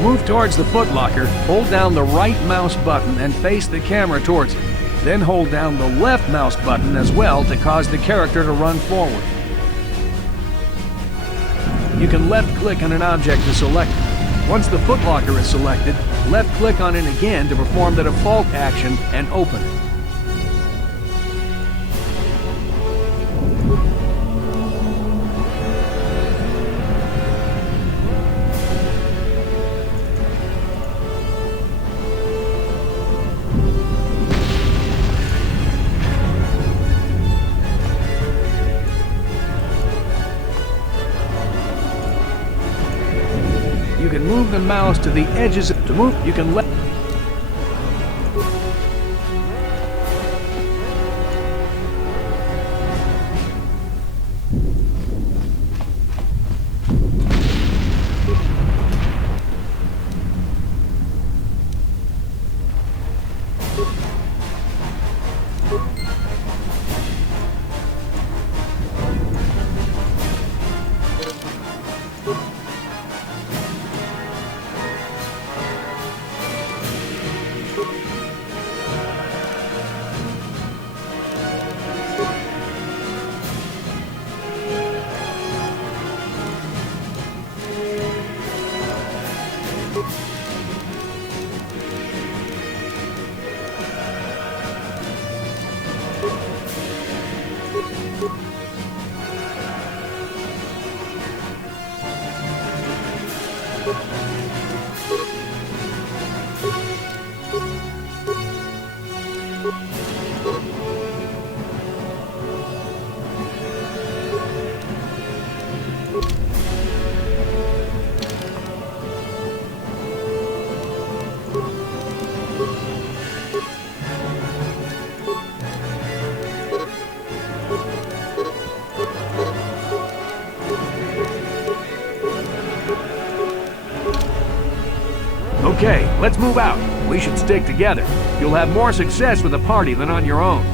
Move towards the footlocker, hold down the right mouse button and face the camera towards it. Then hold down the left mouse button as well to cause the character to run forward. You can left-click on an object to select it. Once the footlocker is selected, left-click on it again to perform the default action and open it. You can move the mouse to the edges to move. You can let. Okay, let's move out. We should stick together. You'll have more success with a party than on your own.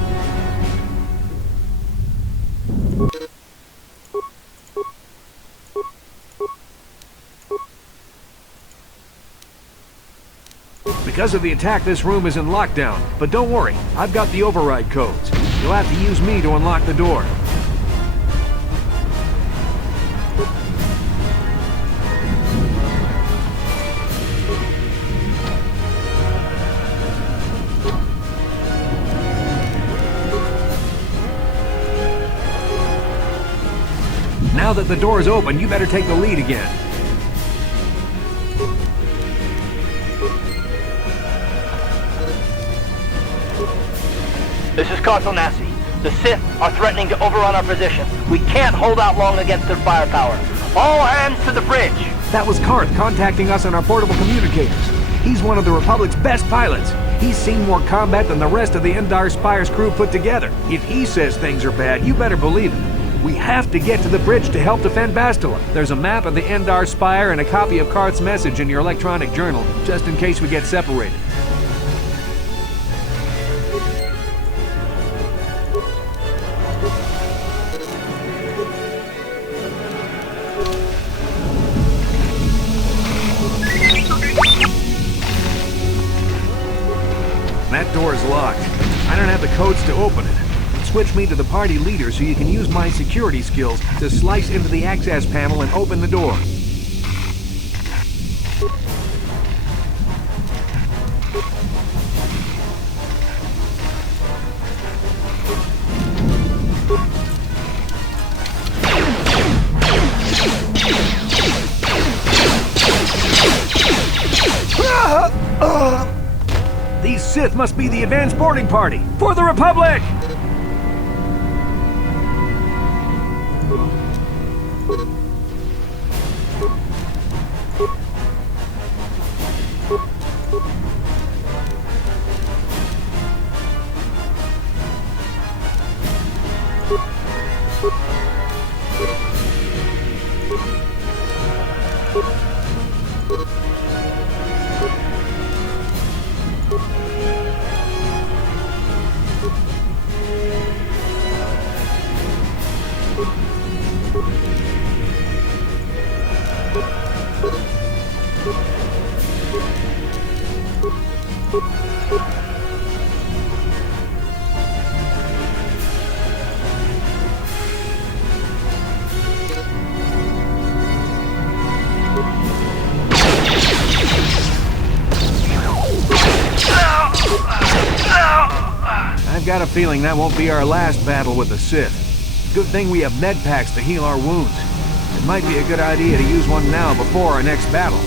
Because of the attack, this room is in lockdown. But don't worry, I've got the override codes. You'll have to use me to unlock the door. Now that the door is open, you better take the lead again. This is Carthonasi. The Sith are threatening to overrun our position. We can't hold out long against their firepower. All hands to the bridge! That was Carth contacting us on our portable communicators. He's one of the Republic's best pilots. He's seen more combat than the rest of the Endar Spire's crew put together. If he says things are bad, you better believe it. We have to get to the bridge to help defend Bastila. There's a map of the Endar Spire and a copy of Carth's message in your electronic journal, just in case we get separated. That door is locked. I don't have the codes to open it. Switch me to the party leader so you can use my security skills to slice into the access panel and open the door. These Sith must be the advanced boarding party for the Republic! I've got a feeling that won't be our last battle with the Sith. Good thing we have med packs to heal our wounds. It might be a good idea to use one now before our next battle.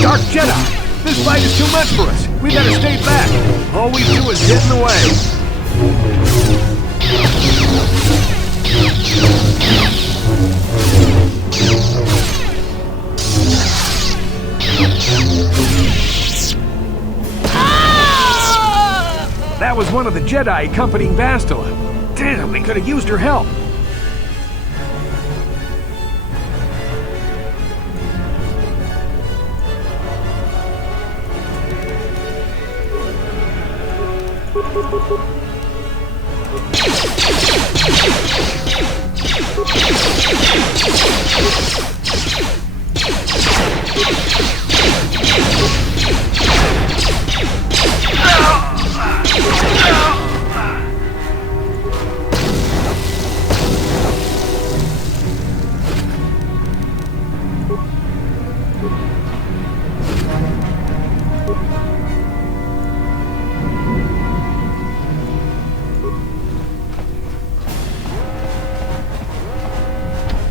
Dark Jedi! This fight is too much for us! We better stay back! All we do is get in the way! That was one of the Jedi accompanying Bastila. Damn, we could have used her help!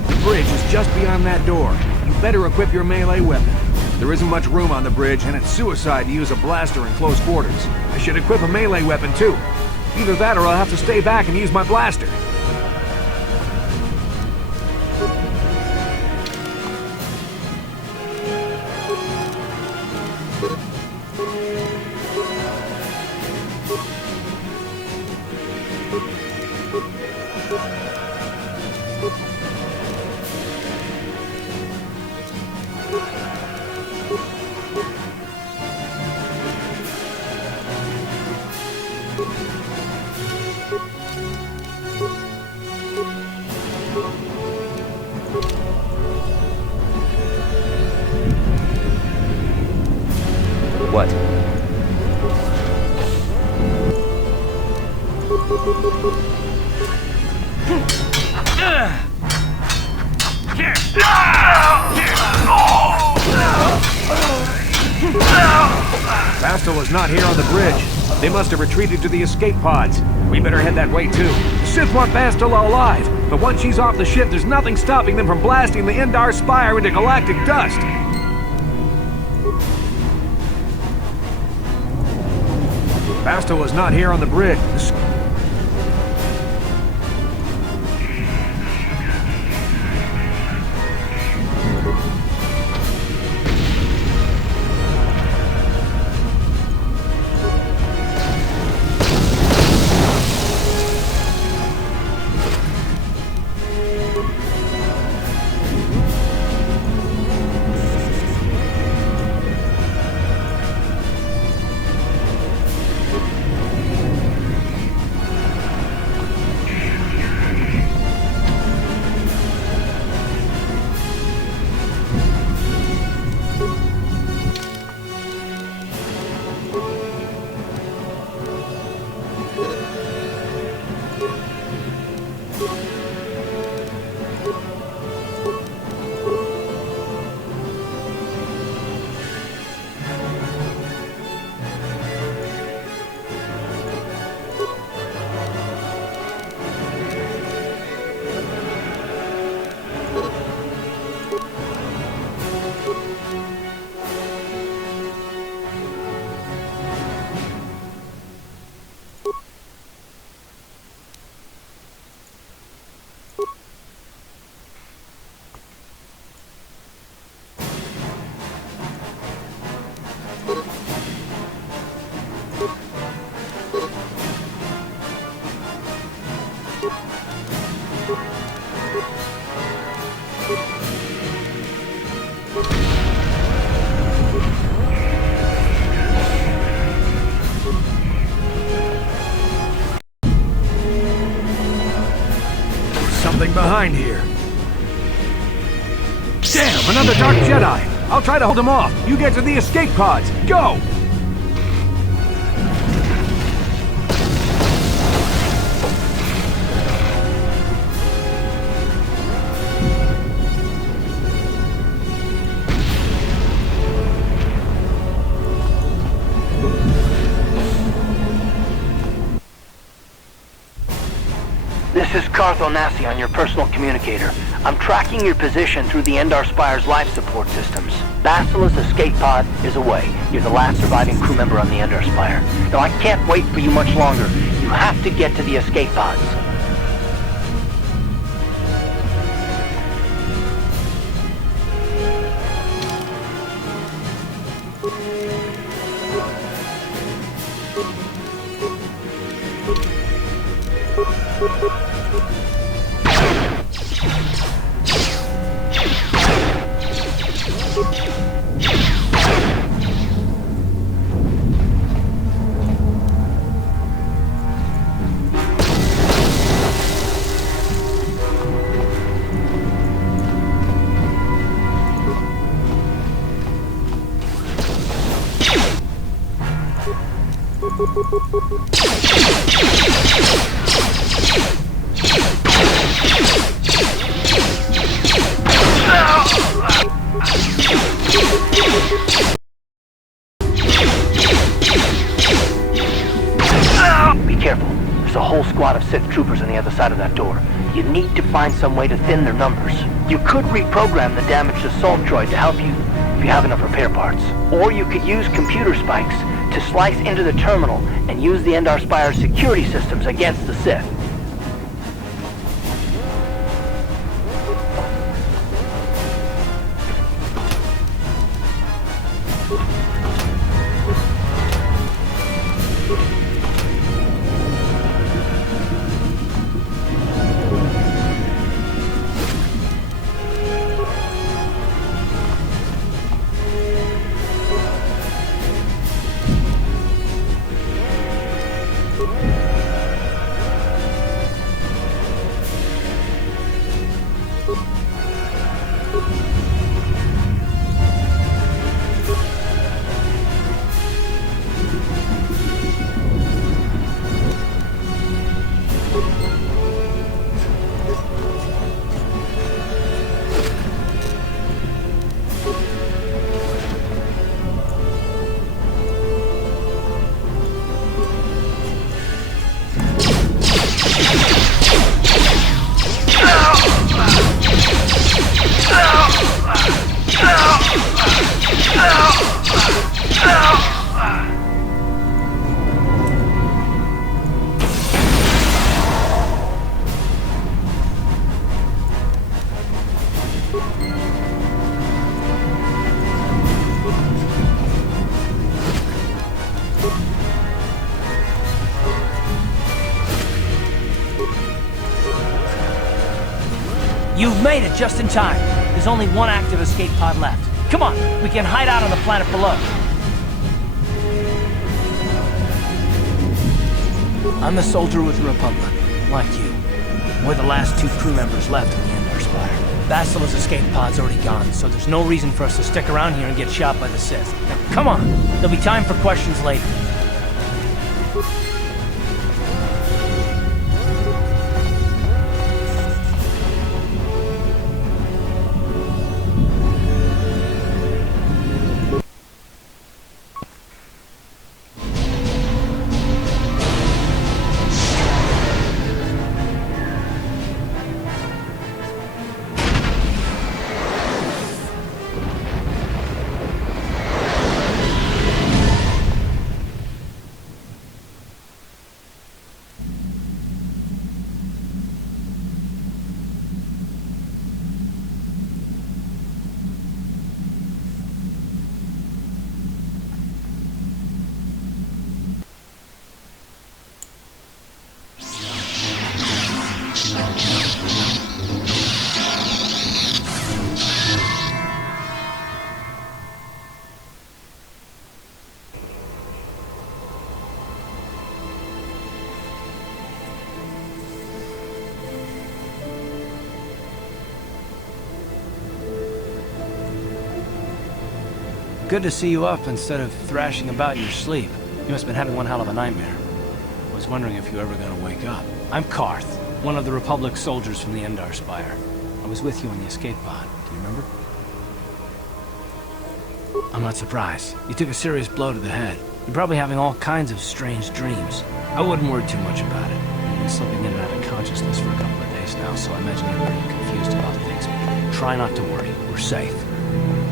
The bridge is just beyond that door. You better equip your melee weapon. There isn't much room on the bridge, and it's suicide to use a blaster in close quarters. I should equip a melee weapon, too. Either that or I'll have to stay back and use my blaster. What? Bastila's not here on the bridge. They must have retreated to the escape pods. We better head that way too. The Sith want Bastila alive, but once she's off the ship, there's nothing stopping them from blasting the Endar Spire into galactic dust. Bastila's not here on the bridge. Something behind here. Damn, another Dark Jedi! I'll try to hold him off. You get to the escape pods. Go! This is Cartho Nassi on your personal communicator. I'm tracking your position through the Endar Spire's life support systems. Bastila's escape pod is away. You're the last surviving crew member on the Endar Spire. Now I can't wait for you much longer. You have to get to the escape pods. Be careful. There's a whole squad of Sith troopers on the other side of that door. You need to find some way to thin their numbers. You could reprogram the damaged assault droid to help you if you have enough repair parts. Or you could use computer spikes to slice into the terminal and use the Endar Spire's security systems against the Sith. You've made it just in time. There's only one active escape pod left. Come on, we can hide out on the planet below. I'm a soldier with the Republic, like you. We're the last two crew members left in the Endar Spire. Bastila's escape pod's already gone, so there's no reason for us to stick around here and get shot by the Sith. Now, come on, there'll be time for questions later. Good to see you up instead of thrashing about in your sleep. You must have been having one hell of a nightmare. I was wondering if you were ever going to wake up. I'm Carth, one of the Republic soldiers from the Endar Spire. I was with you on the escape pod. Do you remember? I'm not surprised. You took a serious blow to the head. You're probably having all kinds of strange dreams. I wouldn't worry too much about it. You've been slipping in and out of consciousness for a couple of days now, so I imagine you're pretty confused about things. Try not to worry. We're safe.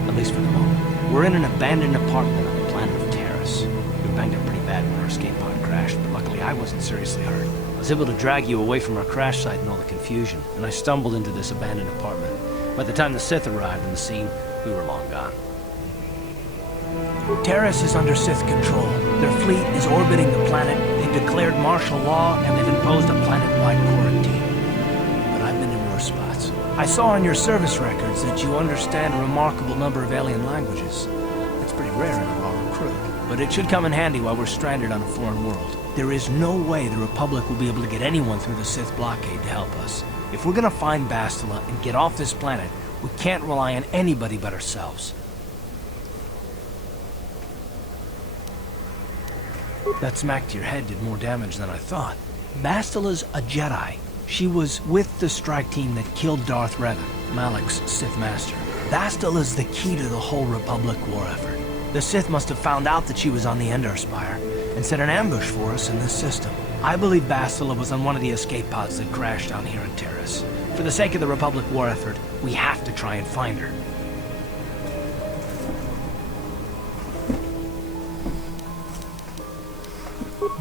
At least for the moment. We're in an abandoned apartment on the planet of Taris. We were banged up pretty bad when our escape pod crashed, but luckily I wasn't seriously hurt. I was able to drag you away from our crash site and all the confusion, and I stumbled into this abandoned apartment. By the time the Sith arrived on the scene, we were long gone. Taris is under Sith control. Their fleet is orbiting the planet, they've declared martial law, and they've imposed a planet-wide quarantine. But I've been in worse spots. I saw on your service records that you understand a remarkable number of alien languages. It's pretty rare in a raw recruit, but it should come in handy while we're stranded on a foreign world. There is no way the Republic will be able to get anyone through the Sith blockade to help us. If we're gonna find Bastila and get off this planet, we can't rely on anybody but ourselves. That smack to your head did more damage than I thought. Bastila's a Jedi. She was with the strike team that killed Darth Revan, Malak's Sith Master. Bastila's the key to the whole Republic war effort. The Sith must have found out that she was on the Endar Spire and set an ambush for us in this system. I believe Bastila was on one of the escape pods that crashed down here in Taris. For the sake of the Republic war effort, we have to try and find her.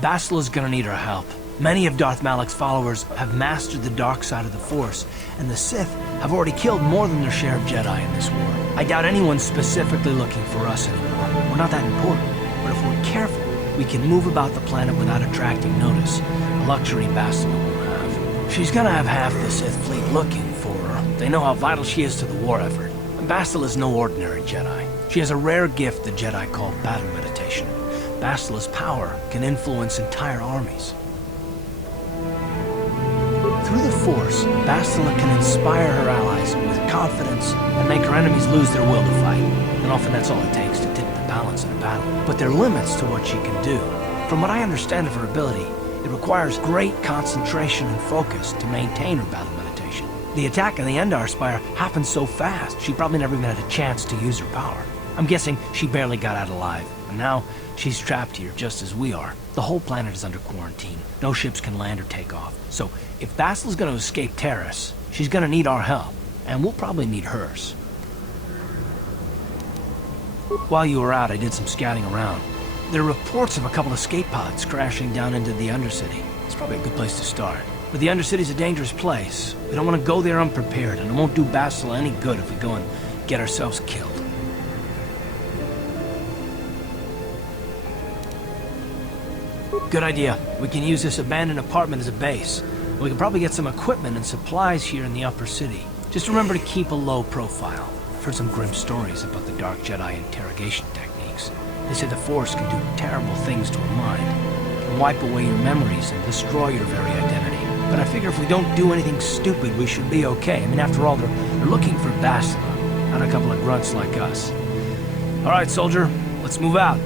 Basila's gonna need our help. Many of Darth Malak's followers have mastered the dark side of the Force, and the Sith have already killed more than their share of Jedi in this war. I doubt anyone's specifically looking for us anymore. We're not that important, but if we're careful, we can move about the planet without attracting notice, a luxury Bastila won't have. She's gonna have half the Sith fleet looking for her. They know how vital she is to the war effort. And Bastila's no ordinary Jedi. She has a rare gift the Jedi call battle meditation. Bastila's power can influence entire armies. Through the Force, Bastila can inspire her allies with confidence and make her enemies lose their will to fight. And often that's all it takes to tip the balance in a battle. But there are limits to what she can do. From what I understand of her ability, it requires great concentration and focus to maintain her battle meditation. The attack on the Endar Spire happened so fast, she probably never even had a chance to use her power. I'm guessing she barely got out alive, and now she's trapped here just as we are. The whole planet is under quarantine. No ships can land or take off. So if Basila's gonna escape Terrace, she's gonna need our help, and we'll probably need hers. While you were out, I did some scouting around. There are reports of a couple of escape pods crashing down into the Undercity. It's probably a good place to start. But the Undercity's a dangerous place. We don't want to go there unprepared, and it won't do Bastila any good if we go and get ourselves killed. Good idea. We can use this abandoned apartment as a base. We can probably get some equipment and supplies here in the upper city. Just remember to keep a low profile. I've heard some grim stories about the Dark Jedi interrogation techniques. They say the Force can do terrible things to a mind. It can wipe away your memories and destroy your very identity. But I figure if we don't do anything stupid, we should be okay. I mean, after all, they're looking for Bastila, not a couple of grunts like us. All right, soldier, let's move out.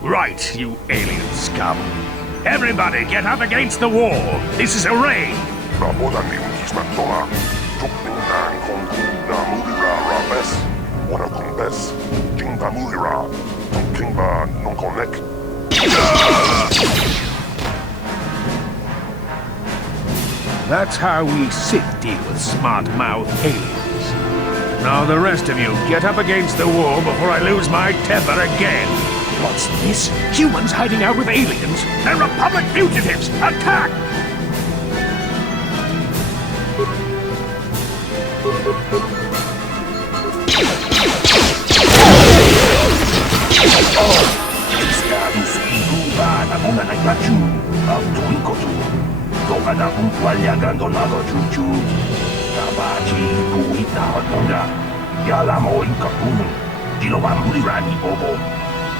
Right, you alien scum. Everybody get up against the wall. This is a raid. That's how we Sith deal with smart-mouthed aliens. Now the rest of you get up against the wall before I lose my temper again. What's this? Humans hiding out with aliens? They're Republic fugitives! Attack!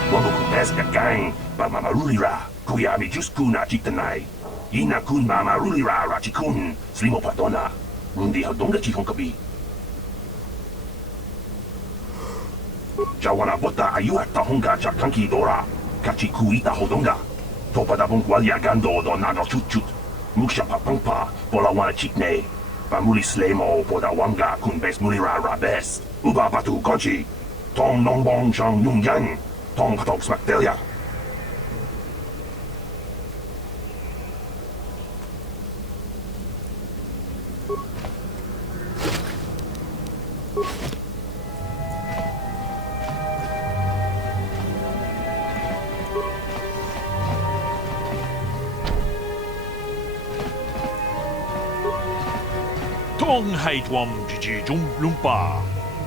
Wago kupeska kain, ba mamarulira, kuyami juskuna chitanai. Ina kun mamarulira rachikun, slimo patona. Rundi hadonga chihonkabi. Jawana bota ayuata honga chakanki dora. Kachi kuita hodonga. Topa da bongwalia gando do nago chutchut. Muksha papangpa, bola wana chikne. Bamuli slemo poda wanga kun bes mulira rabes. Uba batu konchi. Tong nongbong shang yung yang. Tong Patok Smakdelia. Tong haitwam jiji jum lumpa.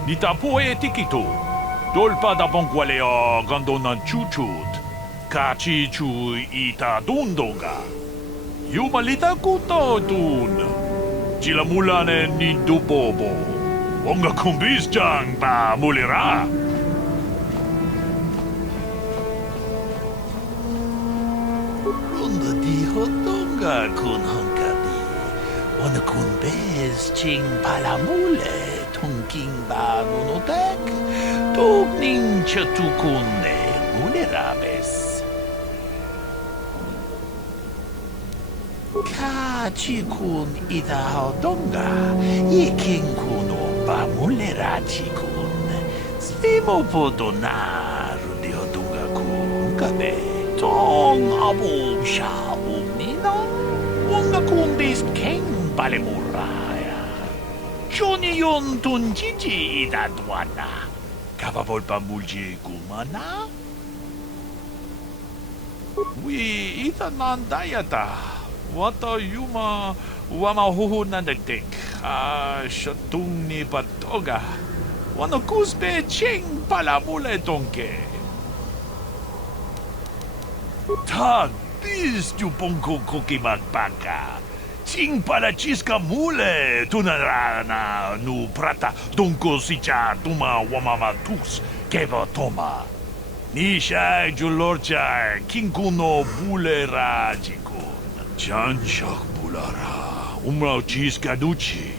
Nita poe tikito. Dolpa da bongwaleo gandonan chuchut. Kachi chu ita dundonga. Yumalita kuto dun. Chilamulane ni dubobo. Onga kumbis jang ba mulira. Runda di hotonga kun hankadi. Wana kun bez ching palamule. Tungking ba nunotek. Tugning chatukune munerabes. 지군 이다하던가 이킹군 오빠 몰래라지군 스리모포도 나르려던가 군가베 동 아보샤옵니다 뭔가 군데스 캥 발레모라야 쇼니yon 돈지지 이다도아나 가바볼바 물지구마나 위 이다난다야다 Wata yuma wamahuhu nandadik shatungni batoga wano kuspe ching palamule donke tag bis tu pongko koki magbaka ching pala chiska mule tunarana nu prata donko sicha tuma wamamatus keva toma nisha julorcha kinkuno bule rajiku Janshak bulara, umrao chiska duchi,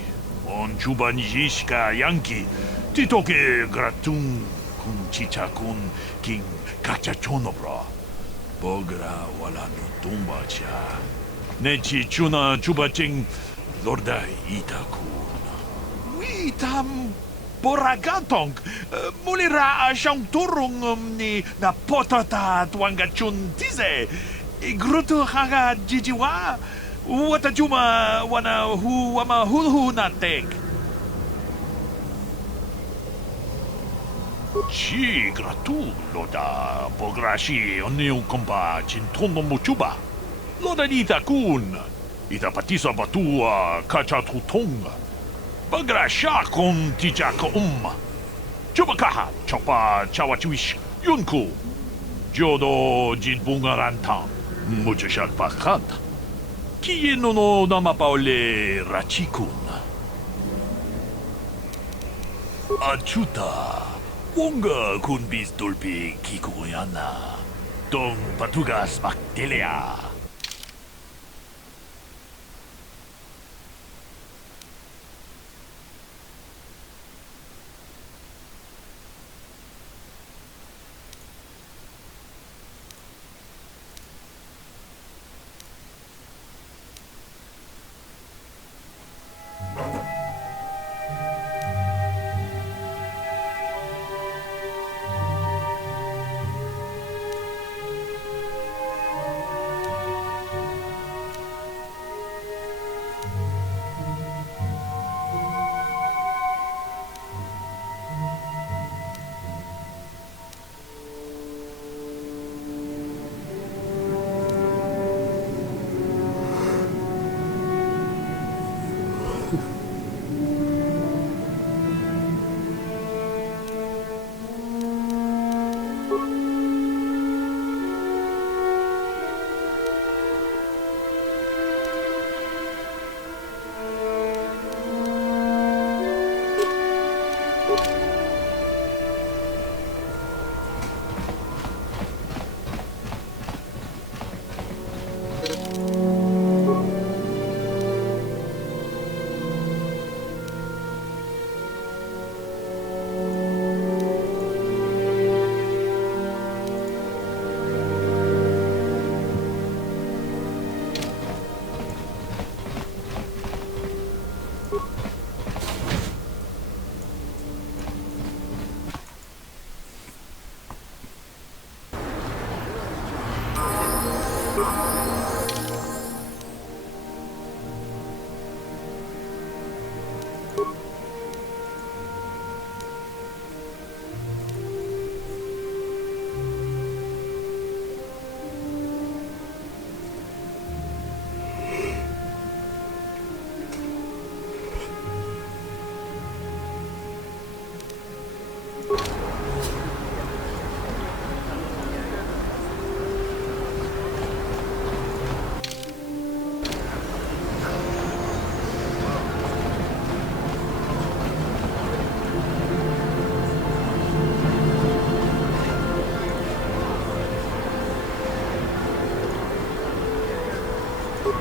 on chubanjiska yanki, titoke gratung kun chicha kun king kachachonobra, bogra wala no tumba cha, nechi chuna chubaching lorda itakun. Witam boragatong, mulira siyang turong ni na potata tuangachun tize, Gruto haga jijiwa watajuma wana hu wama hu natek Chi gratu loda bograshi oniu kompa chintono mochuba loda ita kun ita patisa batua kachatu tonga bagrasha kon tijaka chubakaha chopa chawachiwish yunku jodo jinbungarantang Muchashak Pakat. Qui no namapaole Rachikun. Achuta. Wonga kun bis dolpi kikuyana. Dong patugas maktelea.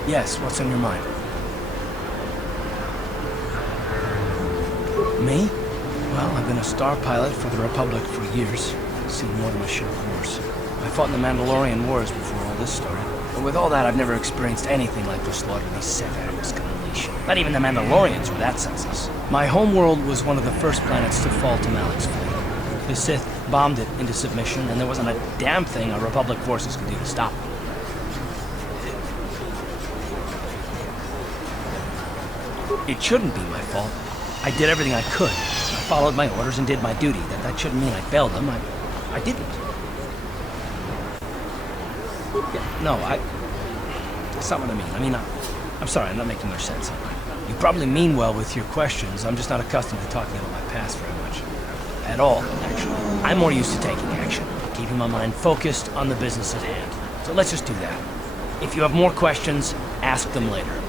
Yes, what's on your mind? Me? Well, I've been a star pilot for the Republic for years. Seen more than my share of wars. I fought in the Mandalorian Wars before all this started. But with all that, I've never experienced anything like the slaughter these Sith animals can unleash. Not even the Mandalorians were that senseless. My homeworld was one of the first planets to fall to Malik's fleet. The Sith bombed it into submission, and there wasn't a damn thing our Republic forces could do to stop it. It shouldn't be my fault. I did everything I could. I followed my orders and did my duty. That shouldn't mean I failed them. I didn't. Yeah, no, that's not what I mean. I mean, I'm sorry, I'm not making more sense. You probably mean well with your questions. I'm just not accustomed to talking about my past very much. At all, actually. I'm more used to taking action, keeping my mind focused on the business at hand. So let's just do that. If you have more questions, ask them later.